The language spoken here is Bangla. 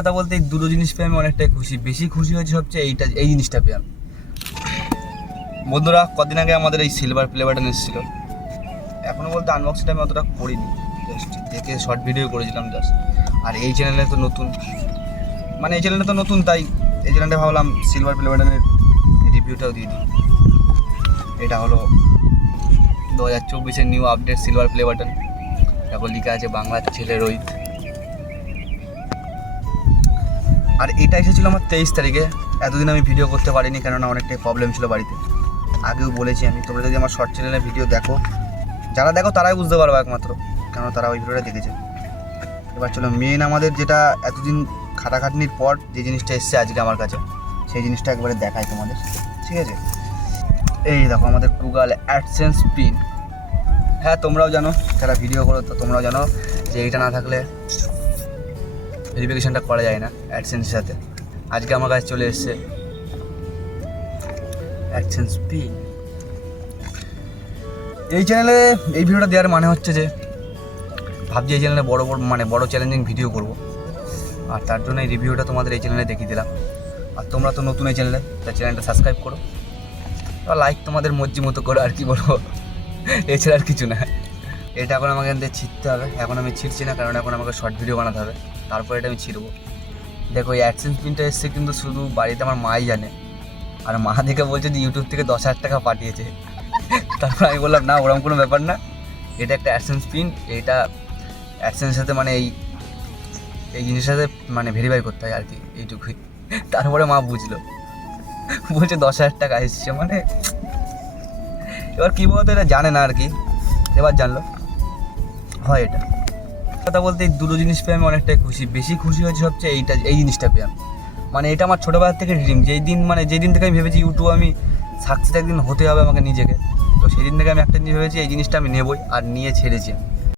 কথা বলতে এই দুটো জিনিস পেয়ে আমি অনেকটাই খুশি। বেশি খুশি হয়েছে সবচেয়ে এই জিনিসটা পেয়ে আমি। বন্ধুরা, কদিন আগে আমাদের এই সিলভার প্লে বাটন এসেছিল। এখনও বলতে আনবক্সিংটা আমি অতটা করিনি, জাস্ট দেখে শর্ট ভিডিও করেছিলাম জাস্ট। আর এই চ্যানেলে তো নতুন, মানে এই চ্যানেলটা তো নতুন, তাই এই চ্যানেলটা ভাবলাম সিলভার প্লে বাটনের রিভিউটাও দিয়ে দিই। এটা হলো 2024-এর new update silver play button. তারপর লেখা আছে বাংলার ছেলে রোহিত। আর এটা এসেছিলো আমার 23 তারিখে। এতদিন আমি ভিডিও করতে পারিনি, কেননা অনেকটাই প্রবলেম ছিল বাড়িতে। আগেও বলেছি আমি, তোমরা যদি আমার শর্ট চ্যানেলে ভিডিও দেখো, যারা দেখো তারাই বুঝতে পারবো একমাত্র, কেন তারা ওই ভিডিওটা দেখেছে। এবার চলো মেন আমাদের যেটা এতদিন খাটাখাটনির পর যে জিনিসটা এসছে আজকে আমার কাছে, সেই জিনিসটা একবারে দেখাই তোমাদের, ঠিক আছে? এই দেখো আমাদের গুগল অ্যাডসেন্স পিন। হ্যাঁ, তোমরাও জানো, যারা ভিডিও করো তো তোমরাও জানো যে এইটা না থাকলে ভেরিফিকেশনটা করা যায় না অ্যাডসেন্সের সাথে। আজকে আমার কাছে চলে এসছে অ্যাডসেন্স পিন। এই চ্যানেলে এই ভিডিওটা দেওয়ার মানে হচ্ছে যে ভাবছি এই চ্যানেলে বড় চ্যালেঞ্জিং ভিডিও করব, আর তার জন্য এই রিভিউটা তোমাদের এই চ্যানেলে দেখিয়ে দিলাম। আর তোমরা তো নতুন এই চ্যানেলে, তাই চ্যানেলটা সাবস্ক্রাইব করো, আর লাইক তোমাদের মর্জি মতো করো, আর কি বলবো, এছাড়া আর কিছু না। এটা এখন আমাকে এখান থেকে ছিঁড়তে হবে। এখন আমি ছিঁড়ছি না, কারণ এখন আমাকে শর্ট ভিডিও বানাতে হবে, তারপর এটা আমি ছিঁড়বো। দেখো এই অ্যাডসেন্স পিনটা এসছে কিন্তু শুধু বাড়িতে আমার মাই জানে। আর মা দেখে বলছে যে ইউটিউব থেকে 10,000 টাকা পাঠিয়েছে। তারপর আমি বললাম না, ওরকম কোনো ব্যাপার না, এটা একটা অ্যাডসেন্স পিন। এইটা অ্যাডসেন্সের সাথে মানে এই জিনিসের সাথে মানে ভেরিফাই করতে হয় আর কি, এইটুকুই। তারপরে মা বুঝলো, বলছে 10,000 টাকা এসছে মানে। এবার কী বলতো, এটা জানে না আর কি, এবার জানলো হয় এটা। কথা বলতে এই দুটো জিনিস পেয়ে আমি অনেকটাই খুশি। বেশি খুশি হয়েছে সবচেয়ে এই জিনিসটা পেয়ে আমি। মানে এটা আমার ছোটোবেলার থেকে ড্রিম, যেই দিন থেকে আমি ভেবেছি ইউটিউব আমি সাকসেস একদিন হতে হবে আমাকে নিজেকে, তো সেই দিন থেকে আমি একটা জিনিস ভেবেছি এই জিনিসটা আমি নেবই, আর নিয়ে ছেড়েছি আমি।